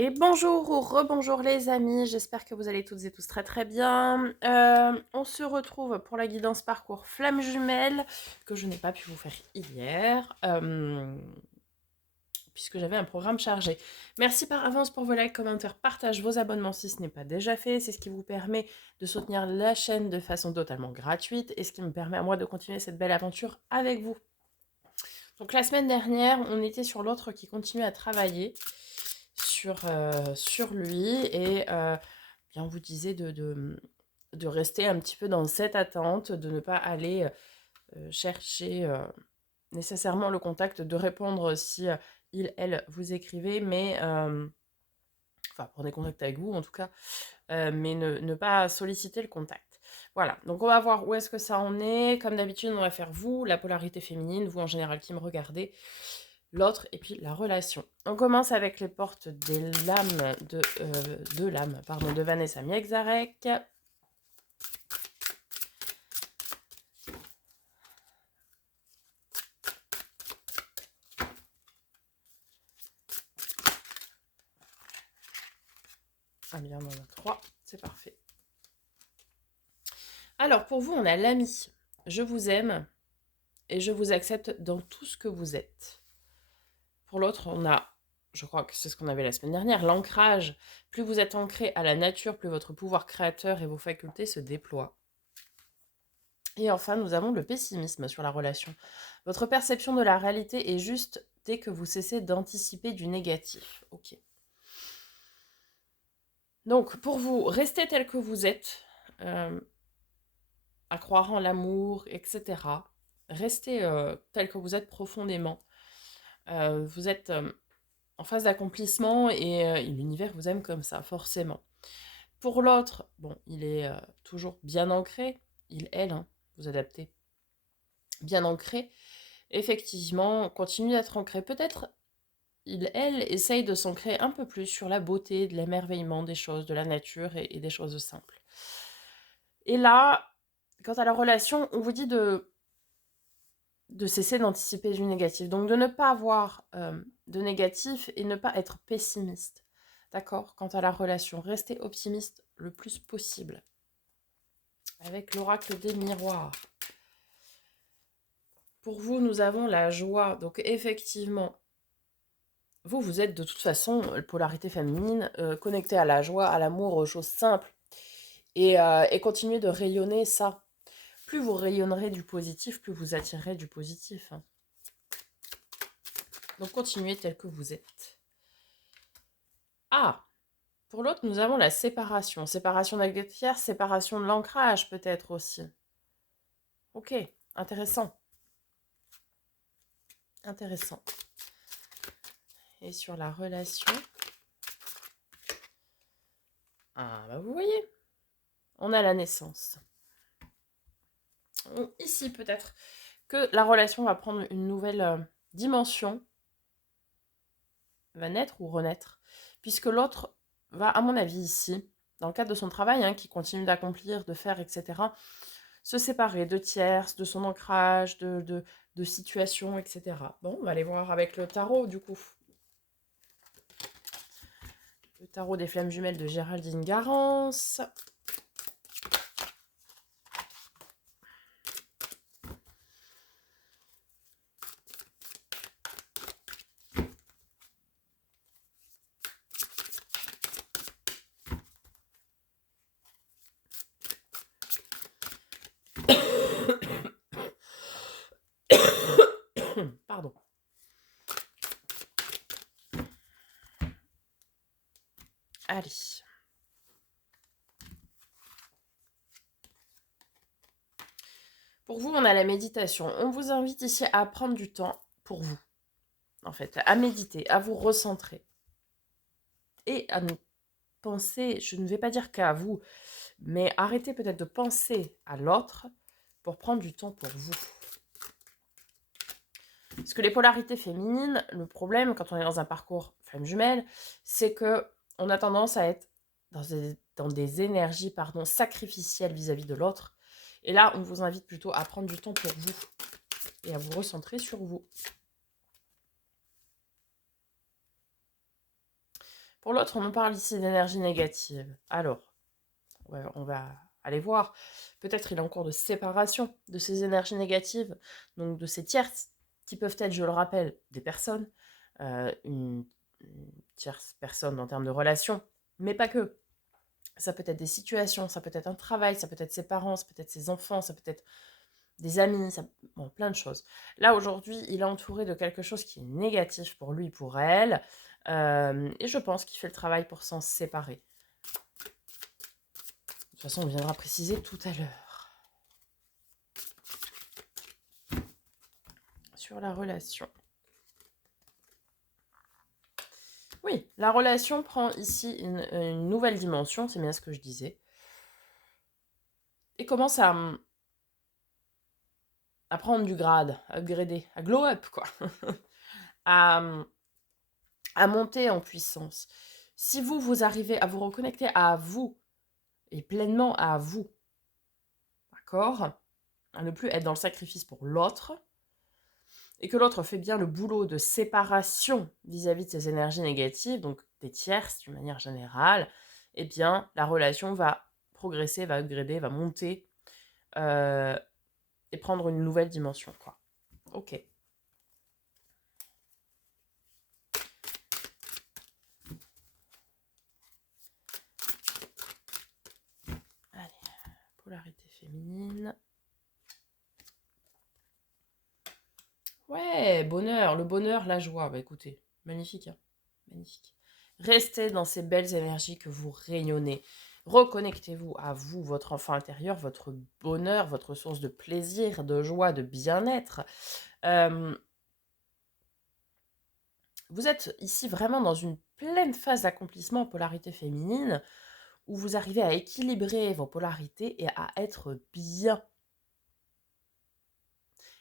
Et bonjour ou rebonjour les amis, j'espère que vous allez toutes et tous très très bien. On se retrouve pour la guidance parcours flamme jumelle que je n'ai pas pu vous faire hier puisque j'avais un programme chargé. Merci par avance pour vos likes, commentaires, partage, vos abonnements si ce n'est pas déjà fait. C'est ce qui vous permet de soutenir la chaîne de façon totalement gratuite et ce qui me permet à moi de continuer cette belle aventure avec vous. Donc la semaine dernière, on était sur l'autre qui continue à travailler sur lui et bien on vous disait de rester un petit peu dans cette attente, de ne pas aller chercher nécessairement le contact, de répondre si il, elle vous écrivez, mais enfin prenez contact avec vous en tout cas, mais ne pas solliciter le contact. Voilà, donc on va voir où est-ce que ça en est. Comme d'habitude, on va faire vous, la polarité féminine, vous en général qui me regardez, l'autre et puis la relation. On commence avec les portes des lames de Vanessa Miexarek. Ah bien, on en a 3, c'est parfait. Alors pour vous, on a l'ami. Je vous aime et je vous accepte dans tout ce que vous êtes. Pour l'autre, on a, je crois que c'est ce qu'on avait la semaine dernière, l'ancrage. Plus vous êtes ancré à la nature, plus votre pouvoir créateur et vos facultés se déploient. Et enfin, nous avons le pessimisme sur la relation. Votre perception de la réalité est juste dès que vous cessez d'anticiper du négatif. Ok. Donc, pour vous, restez tel que vous êtes, à croire en l'amour, etc. Restez tel que vous êtes profondément. Vous êtes en phase d'accomplissement et l'univers vous aime comme ça, forcément. Pour l'autre, bon, il est toujours bien ancré, il, elle, hein, vous adaptez, bien ancré. Effectivement, continue d'être ancré. Peut-être, il, elle, essaye de s'ancrer un peu plus sur la beauté, de l'émerveillement des choses, de la nature et des choses simples. Et là, quant à la relation, on vous dit de cesser d'anticiper du négatif. Donc de ne pas avoir de négatif et ne pas être pessimiste. D'accord? Quant à la relation, restez optimiste le plus possible. Avec l'oracle des miroirs. Pour vous, nous avons la joie. Donc effectivement, vous êtes de toute façon, polarité féminine, connectée à la joie, à l'amour, aux choses simples. Et continuez de rayonner ça. Plus vous rayonnerez du positif, plus vous attirerez du positif. Hein. Donc continuez tel que vous êtes. Ah, pour l'autre, nous avons la séparation. Séparation de la tiers, séparation de l'ancrage peut-être aussi. Ok, intéressant. Intéressant. Et sur la relation... Ah, bah vous voyez, on a la naissance. Ici, peut-être que la relation va prendre une nouvelle dimension, va naître ou renaître, puisque l'autre va, à mon avis, ici, dans le cadre de son travail, hein, qui continue d'accomplir, de faire, etc., se séparer de tierces, de son ancrage, de situations, etc. Bon, on va aller voir avec le tarot, du coup. Le tarot des flammes jumelles de Géraldine Garance. Pardon. Allez. Pour vous, on a la méditation. On vous invite ici à prendre du temps pour vous, en fait, à méditer, à vous recentrer. Et à ne penser, je ne vais pas dire qu'à vous, mais arrêtez peut-être de penser à l'autre pour prendre du temps pour vous. Parce que les polarités féminines, le problème quand on est dans un parcours flamme jumelle, c'est que on a tendance à être dans des énergies sacrificielles vis-à-vis de l'autre. Et là, on vous invite plutôt à prendre du temps pour vous et à vous recentrer sur vous. Pour l'autre, on nous parle ici d'énergie négative. Alors, on va aller voir. Peut-être il est en cours de séparation de ces énergies négatives, donc de ces tierces, qui peuvent être, je le rappelle, des personnes, une tierce personne en termes de relation, mais pas que. Ça peut être des situations, ça peut être un travail, ça peut être ses parents, ça peut être ses enfants, ça peut être des amis, bon, plein de choses. Là, aujourd'hui, il est entouré de quelque chose qui est négatif pour lui, pour elle, et je pense qu'il fait le travail pour s'en séparer. De toute façon, on viendra préciser tout à l'heure. Sur la relation. Oui, la relation prend ici une nouvelle dimension, c'est bien ce que je disais, et commence à prendre du grade, à upgrader, à glow up, quoi, à monter en puissance. Si vous arrivez à vous reconnecter à vous, et pleinement à vous, d'accord, à ne plus être dans le sacrifice pour l'autre, et que l'autre fait bien le boulot de séparation vis-à-vis de ses énergies négatives, donc des tierces d'une manière générale, eh bien, la relation va progresser, va upgrader, va monter, et prendre une nouvelle dimension, quoi. Ok. Allez, polarité féminine. Ouais, bonheur, le bonheur, la joie. Bah écoutez, magnifique, hein. Magnifique. Restez dans ces belles énergies que vous rayonnez. Reconnectez-vous à vous, votre enfant intérieur, votre bonheur, votre source de plaisir, de joie, de bien-être. Vous êtes ici vraiment dans une pleine phase d'accomplissement en polarité féminine, où vous arrivez à équilibrer vos polarités et à être bien.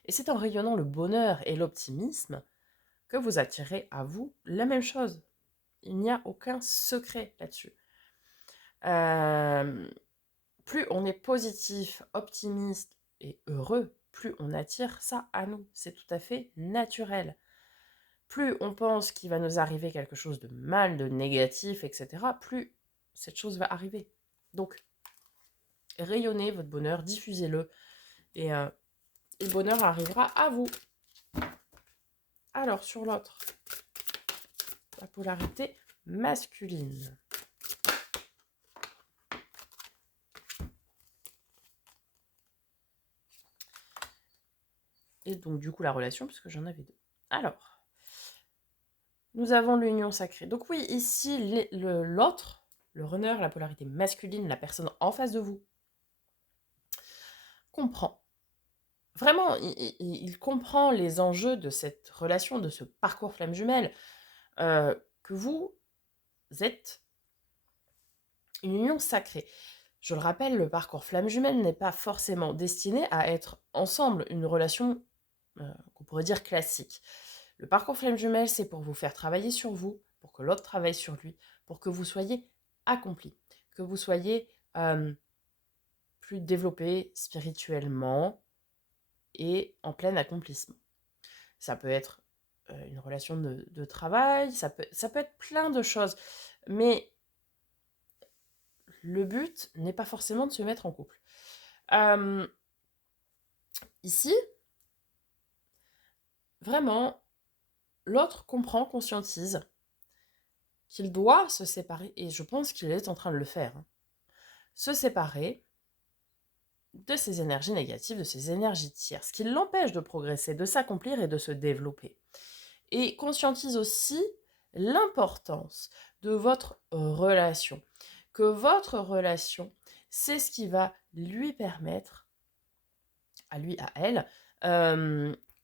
Et c'est en rayonnant le bonheur et l'optimisme que vous attirez à vous la même chose. Il n'y a aucun secret là-dessus. Plus on est positif, optimiste et heureux, plus on attire ça à nous. C'est tout à fait naturel. Plus on pense qu'il va nous arriver quelque chose de mal, de négatif, etc., plus cette chose va arriver. Donc, rayonnez votre bonheur, diffusez-le, et le bonheur arrivera à vous. Alors, sur l'autre, la polarité masculine. Et donc, du coup, la relation, puisque j'en avais deux. Alors, nous avons l'union sacrée. Donc oui, ici, l'autre, le runner, la polarité masculine, la personne en face de vous, comprend. Vraiment, il comprend les enjeux de cette relation, de ce parcours flamme jumelle, que vous êtes une union sacrée. Je le rappelle, le parcours flamme jumelle n'est pas forcément destiné à être ensemble, une relation qu'on pourrait dire classique. Le parcours flamme jumelle, c'est pour vous faire travailler sur vous, pour que l'autre travaille sur lui, pour que vous soyez accompli, que vous soyez plus développé spirituellement et en plein accomplissement. Ça peut être une relation de travail, ça peut être plein de choses, mais le but n'est pas forcément de se mettre en couple. Ici, vraiment, l'autre comprend, conscientise qu'il doit se séparer, et je pense qu'il est en train de le faire, hein, se séparer de ses énergies négatives, de ses énergies tierces, ce qui l'empêche de progresser, de s'accomplir et de se développer. Et conscientise aussi l'importance de votre relation, que votre relation, c'est ce qui va lui permettre, à lui, à elle,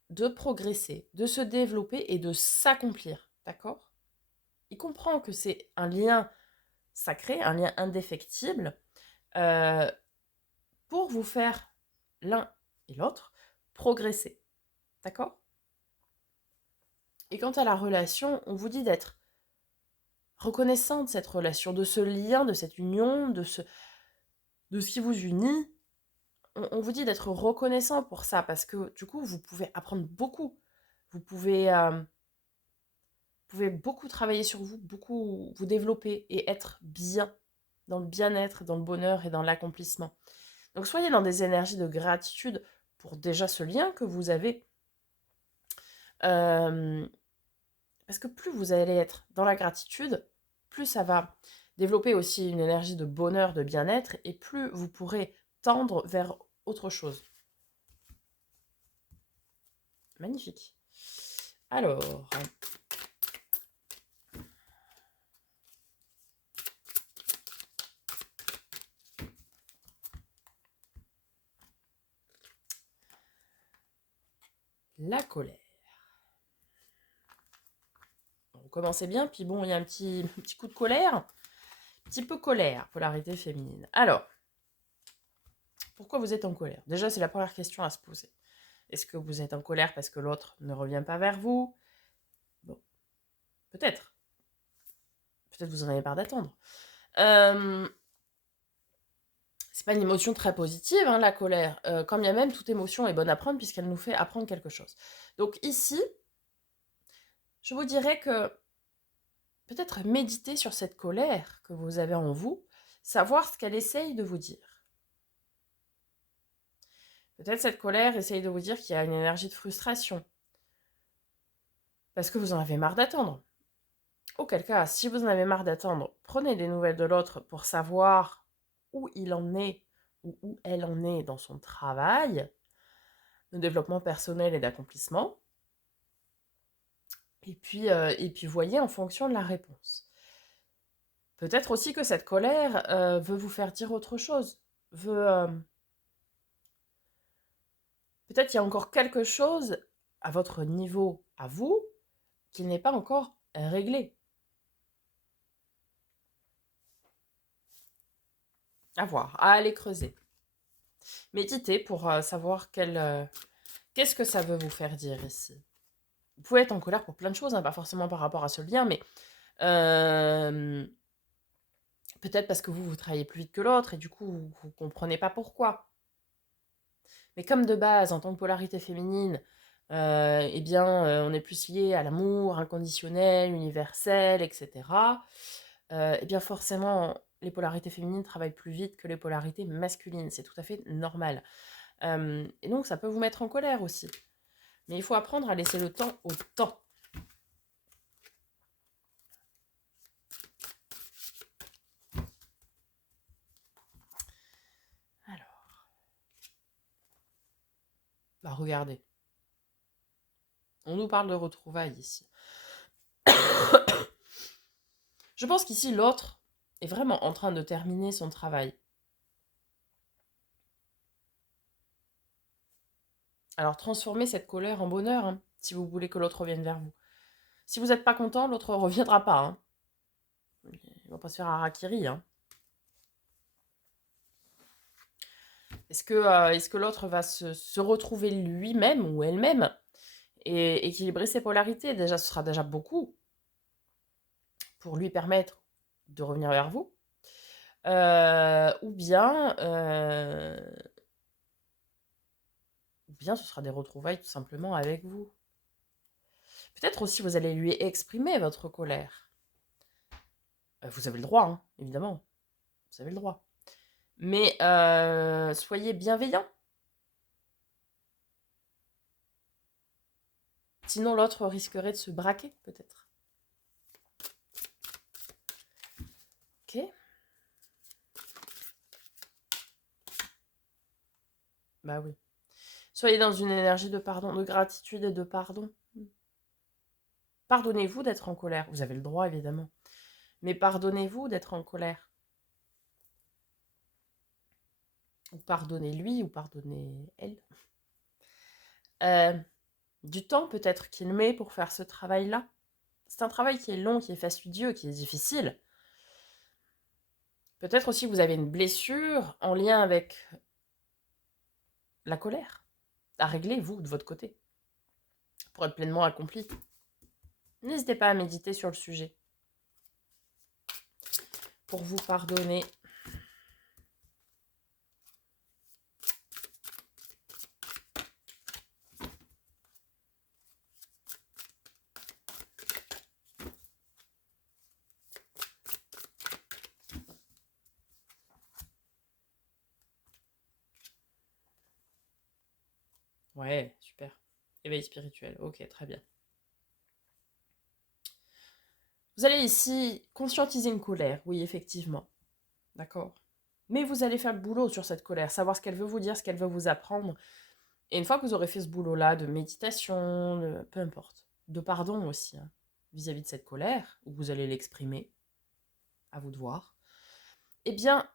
de progresser, de se développer et de s'accomplir, d'accord? Il comprend que c'est un lien sacré, un lien indéfectible, pour vous faire l'un et l'autre progresser, d'accord? Et quant à la relation, on vous dit d'être reconnaissant de cette relation, de ce lien, de cette union, de ce qui vous unit. On vous dit d'être reconnaissant pour ça, parce que du coup, vous pouvez apprendre beaucoup. Vous pouvez pouvez beaucoup travailler sur vous, beaucoup vous développer et être bien, dans le bien-être, dans le bonheur et dans l'accomplissement. Donc soyez dans des énergies de gratitude pour déjà ce lien que vous avez. Parce que plus vous allez être dans la gratitude, plus ça va développer aussi une énergie de bonheur, de bien-être, et plus vous pourrez tendre vers autre chose. Magnifique. Alors, la colère. Vous commencez bien, puis bon, il y a un petit coup de colère. Un petit peu colère, polarité féminine. Alors, pourquoi vous êtes en colère? Déjà, c'est la première question à se poser. Est-ce que vous êtes en colère parce que l'autre ne revient pas vers vous? Bon, peut-être. Peut-être vous en avez marre d'attendre. C'est pas une émotion très positive, hein, la colère. Quand bien même, toute émotion est bonne à prendre puisqu'elle nous fait apprendre quelque chose. Donc ici, je vous dirais que peut-être méditer sur cette colère que vous avez en vous, savoir ce qu'elle essaye de vous dire. Peut-être cette colère essaye de vous dire qu'il y a une énergie de frustration. Parce que vous en avez marre d'attendre. Auquel cas, si vous en avez marre d'attendre, prenez des nouvelles de l'autre pour savoir où il en est ou où elle en est dans son travail de développement personnel et d'accomplissement. Et puis voyez en fonction de la réponse. Peut-être aussi que cette colère veut vous faire dire autre chose. Peut-être qu'il y a encore quelque chose à votre niveau, à vous, qui n'est pas encore réglé. À voir, à aller creuser. Méditez pour savoir qu'est-ce que ça veut vous faire dire ici. Vous pouvez être en colère pour plein de choses, hein, pas forcément par rapport à ce lien, mais peut-être parce que vous travaillez plus vite que l'autre et du coup, vous ne comprenez pas pourquoi. Mais comme de base, en tant que polarité féminine, eh bien, on est plus lié à l'amour inconditionnel, universel, etc. Eh bien, forcément, les polarités féminines travaillent plus vite que les polarités masculines. C'est tout à fait normal. Et donc, ça peut vous mettre en colère aussi. Mais il faut apprendre à laisser le temps au temps. Alors, bah regardez. On nous parle de retrouvailles ici. Je pense qu'ici, l'autre est vraiment en train de terminer son travail. Alors, transformez cette colère en bonheur, hein, si vous voulez que l'autre revienne vers vous. Si vous n'êtes pas content, l'autre ne reviendra pas. Hein. Il ne va pas se faire harakiri. Hein. Est-ce que l'autre va se retrouver lui-même ou elle-même et équilibrer ses polarités? Déjà, ce sera déjà beaucoup pour lui permettre de revenir vers vous. Ou bien ce sera des retrouvailles tout simplement avec vous. Peut-être aussi vous allez lui exprimer votre colère. Vous avez le droit, hein, évidemment. Vous avez le droit. Mais soyez bienveillant. Sinon, l'autre risquerait de se braquer, peut-être. Ok. Bah oui. Soyez dans une énergie de pardon, de gratitude et de pardon. Pardonnez-vous d'être en colère. Vous avez le droit, évidemment. Mais pardonnez-vous d'être en colère. Ou pardonnez-lui, ou pardonnez-elle. Du temps, peut-être, qu'il met pour faire ce travail-là. C'est un travail qui est long, qui est fastidieux, qui est difficile. Peut-être aussi que vous avez une blessure en lien avec la colère à régler, vous, de votre côté, pour être pleinement accompli. N'hésitez pas à méditer sur le sujet pour vous pardonner. Ouais, super. Éveil spirituel. Ok, très bien. Vous allez ici conscientiser une colère. Oui, effectivement. D'accord. Mais vous allez faire le boulot sur cette colère, savoir ce qu'elle veut vous dire, ce qu'elle veut vous apprendre. Et une fois que vous aurez fait ce boulot-là, de méditation, peu importe, de pardon aussi, hein, vis-à-vis de cette colère, où vous allez l'exprimer, à vous de voir, eh bien,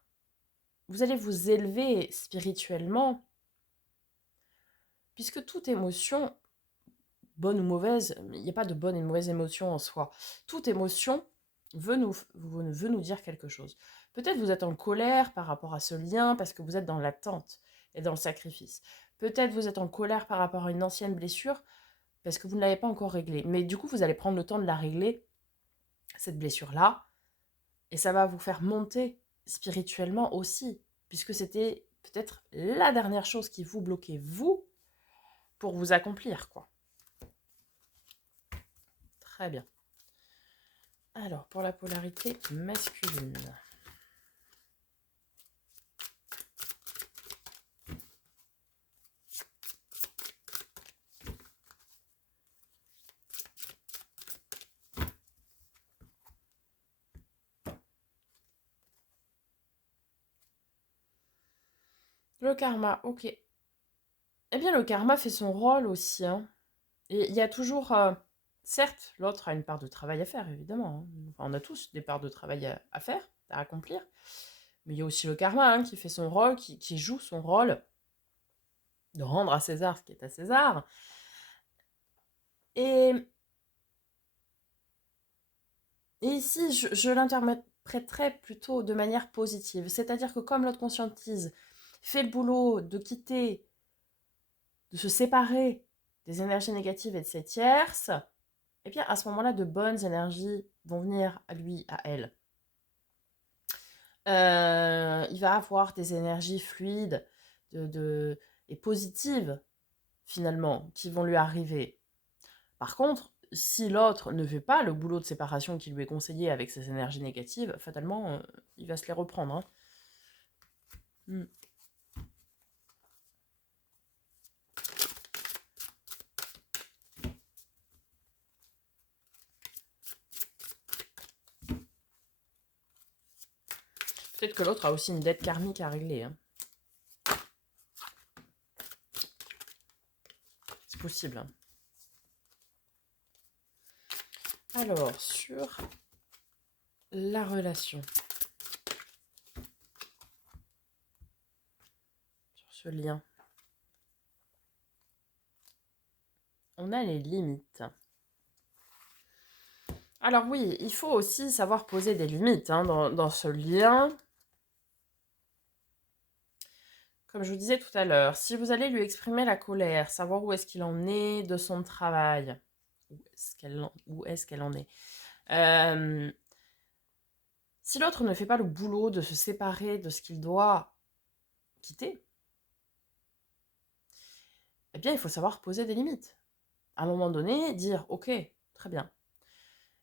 vous allez vous élever spirituellement, puisque toute émotion, bonne ou mauvaise, il n'y a pas de bonne et de mauvaise émotion en soi. Toute émotion veut nous dire quelque chose. Peut-être vous êtes en colère par rapport à ce lien, parce que vous êtes dans l'attente et dans le sacrifice. Peut-être vous êtes en colère par rapport à une ancienne blessure, parce que vous ne l'avez pas encore réglée. Mais du coup, vous allez prendre le temps de la régler, cette blessure-là, et ça va vous faire monter spirituellement aussi, puisque c'était peut-être la dernière chose qui vous bloquait, vous, pour vous accomplir, quoi. Très bien. Alors, pour la polarité masculine. Le karma, ok. Eh bien, le karma fait son rôle aussi, hein. Et il y a toujours... certes, l'autre a une part de travail à faire, évidemment, hein. Enfin, on a tous des parts de travail à faire, à accomplir. Mais il y a aussi le karma, hein, qui fait son rôle, qui joue son rôle de rendre à César ce qui est à César. Et ici, je l'interpréterais plutôt de manière positive. C'est-à-dire que comme l'autre conscientise fait le boulot de quitter, de se séparer des énergies négatives et de ses tierces, eh bien à ce moment-là, de bonnes énergies vont venir à lui, à elle. Il va avoir des énergies fluides et positives, finalement, qui vont lui arriver. Par contre, si l'autre ne fait pas le boulot de séparation qui lui est conseillé avec ses énergies négatives, fatalement, il va se les reprendre, hein. Mm. Peut-être que l'autre a aussi une dette karmique à régler, hein. C'est possible, hein. Alors, sur la relation, sur ce lien, on a les limites. Alors oui, il faut aussi savoir poser des limites, hein, dans ce lien. Comme je vous disais tout à l'heure, si vous allez lui exprimer la colère, savoir où est-ce qu'il en est de son travail, où est-ce qu'elle en est. Si l'autre ne fait pas le boulot de se séparer de ce qu'il doit quitter, eh bien il faut savoir poser des limites. À un moment donné, dire « Ok, très bien.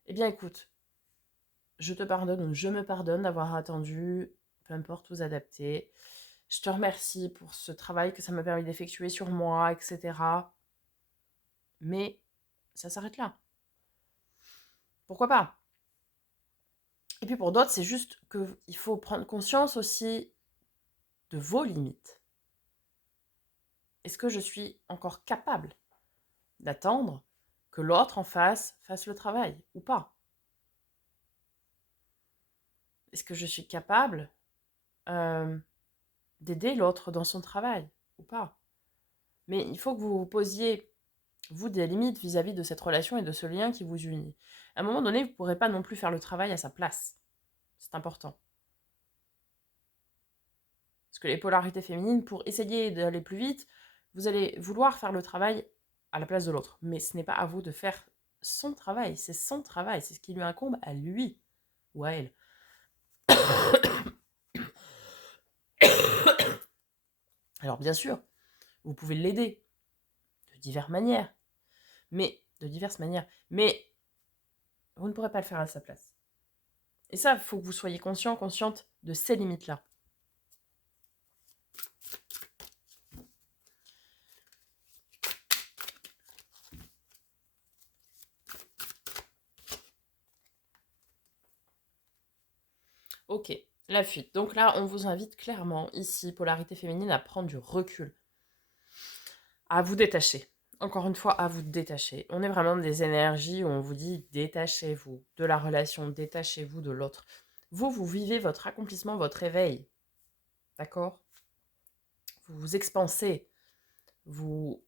Eh bien écoute, je te pardonne ou je me pardonne d'avoir attendu, peu importe, vous adapter. Je te remercie pour ce travail que ça m'a permis d'effectuer sur moi, etc. Mais ça s'arrête là. Pourquoi pas? Et puis pour d'autres, c'est juste qu'il faut prendre conscience aussi de vos limites. Est-ce que je suis encore capable d'attendre que l'autre en face fasse le travail ou pas? Est-ce que je suis capable d'aider l'autre dans son travail ou pas? Mais il faut que vous vous posiez, vous, des limites vis-à-vis de cette relation et de ce lien qui vous unit. À un moment donné, vous ne pourrez pas non plus faire le travail à sa place. C'est important. Parce que les polarités féminines, pour essayer d'aller plus vite, vous allez vouloir faire le travail à la place de l'autre. Mais ce n'est pas à vous de faire son travail, c'est son travail, c'est ce qui lui incombe à lui ou à elle. Alors bien sûr, vous pouvez l'aider de diverses manières, mais vous ne pourrez pas le faire à sa place. Et ça, il faut que vous soyez consciente de ces limites-là. Ok, la fuite. Donc là, on vous invite clairement, ici, polarité féminine, à prendre du recul, à vous détacher. Encore une fois, à vous détacher. On est vraiment des énergies où on vous dit détachez-vous de la relation, détachez-vous de l'autre. Vous, vous vivez votre accomplissement, votre éveil. D'accord? Vous vous expansez. Vous...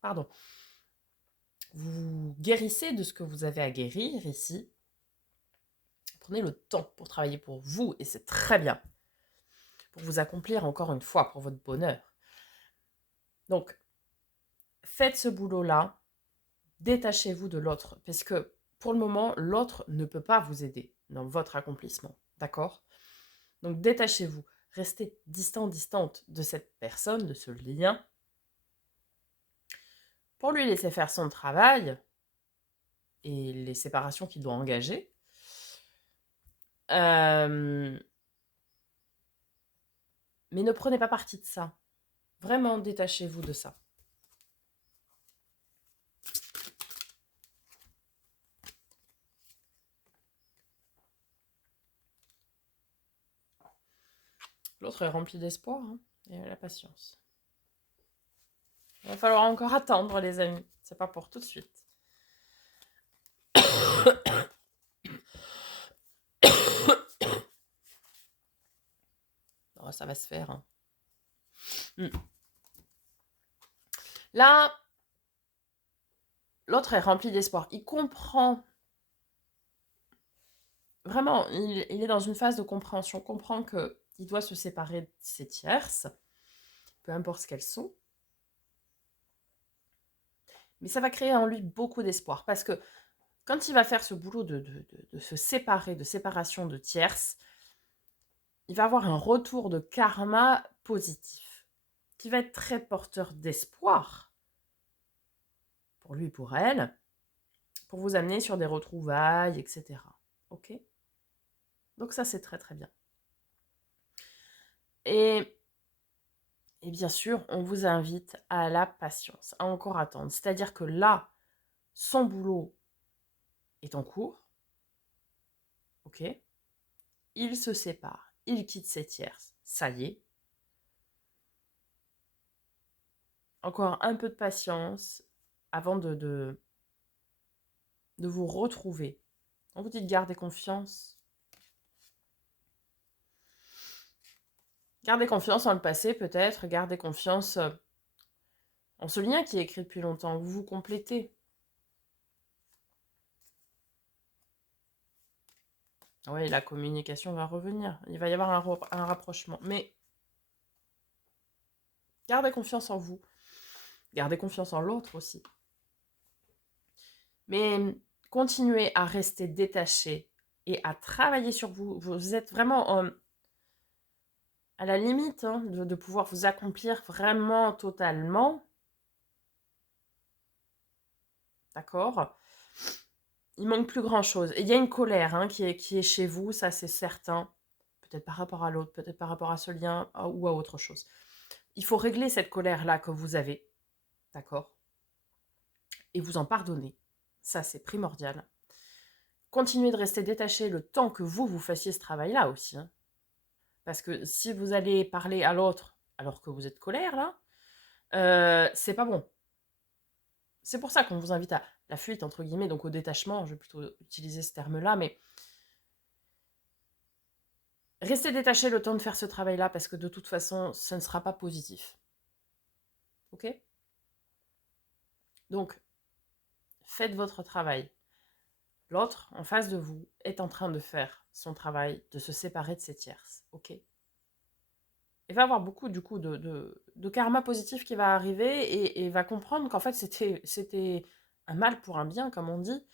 Pardon. Vous guérissez de ce que vous avez à guérir ici. Prenez le temps pour travailler pour vous et c'est très bien. Pour vous accomplir encore une fois, pour votre bonheur. Donc, faites ce boulot-là, détachez-vous de l'autre, parce que pour le moment, l'autre ne peut pas vous aider dans votre accomplissement, d'accord? Donc, détachez-vous, restez distant, distante de cette personne, de ce lien, pour lui laisser faire son travail et les séparations qu'il doit engager. Mais ne prenez pas parti de ça. Vraiment, détachez-vous de ça. L'autre est rempli d'espoir hein, et la patience. Il va falloir encore attendre, les amis. C'est pas pour tout de suite. Oh, ça va se faire. Hein. Là, l'autre est rempli d'espoir. Il comprend. Vraiment, il est dans une phase de compréhension. Comprend qu'il doit se séparer de ses tierces, peu importe ce qu'elles sont. Mais ça va créer en lui beaucoup d'espoir. Parce que quand il va faire ce boulot de se séparer, de séparation de tierces, il va avoir un retour de karma positif, qui va être très porteur d'espoir pour lui, pour elle, pour vous amener sur des retrouvailles, etc. Ok? Donc ça, c'est très très bien. Et bien sûr, on vous invite à la patience, à encore attendre. C'est-à-dire que là, son boulot est en cours, ok? Il se sépare, il quitte ses tierces, ça y est. Encore un peu de patience avant de vous retrouver. On vous dit de garder confiance. Gardez confiance en le passé, peut-être. Gardez confiance en ce lien qui est écrit depuis longtemps. Vous vous complétez. Oui, la communication va revenir. Il va y avoir un rapprochement. Mais gardez confiance en vous. Gardez confiance en l'autre aussi. Mais continuez à rester détaché et à travailler sur vous. Vous êtes vraiment à la limite hein, de pouvoir vous accomplir vraiment totalement. D'accord? Il manque plus grand-chose. Et il y a une colère hein, qui est chez vous, ça c'est certain. Peut-être par rapport à l'autre, peut-être par rapport à ce lien ou à autre chose. Il faut régler cette colère-là que vous avez. D'accord? Et vous en pardonner. Ça, c'est primordial. Continuez de rester détaché le temps que vous fassiez ce travail-là aussi. Hein. Parce que si vous allez parler à l'autre alors que vous êtes colère, là, c'est pas bon. C'est pour ça qu'on vous invite à la fuite, entre guillemets, donc au détachement, je vais plutôt utiliser ce terme-là, mais restez détaché le temps de faire ce travail-là parce que de toute façon, ce ne sera pas positif. Ok? Donc, faites votre travail. L'autre, en face de vous, est en train de faire son travail, de se séparer de ses tierces. Ok? Il va avoir beaucoup, du coup, de karma positif qui va arriver et va comprendre qu'en fait, c'était un mal pour un bien, comme on dit.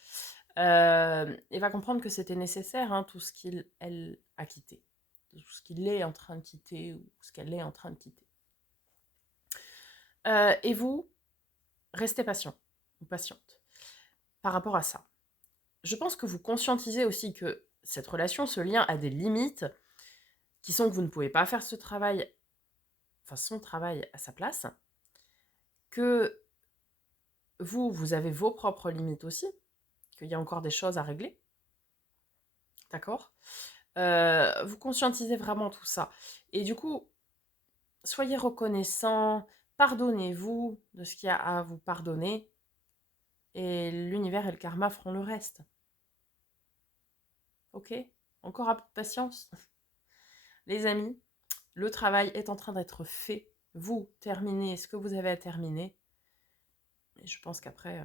Et va comprendre que c'était nécessaire, hein, tout ce elle a quitté. Tout ce qu'il est en train de quitter ou ce qu'elle est en train de quitter. Et vous, restez patient ou patiente par rapport à ça. Je pense que vous conscientisez aussi que cette relation, ce lien a des limites qui sont que vous ne pouvez pas faire ce travail, enfin son travail à sa place, que vous avez vos propres limites aussi, qu'il y a encore des choses à régler, d'accord? Vous conscientisez vraiment tout ça. Et du coup, soyez reconnaissant, pardonnez-vous de ce qu'il y a à vous pardonner, et l'univers et le karma feront le reste. Ok? Encore un peu de patience. Les amis, le travail est en train d'être fait. Vous terminez ce que vous avez à terminer. Et je pense qu'après,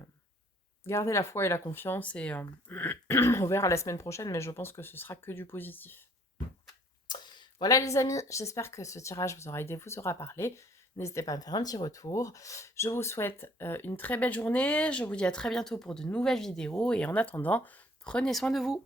gardez la foi et la confiance et on verra la semaine prochaine, mais je pense que ce sera que du positif. Voilà les amis, j'espère que ce tirage vous aura aidé, vous aura parlé. N'hésitez pas à me faire un petit retour. Je vous souhaite une très belle journée. Je vous dis à très bientôt pour de nouvelles vidéos. Et en attendant, prenez soin de vous.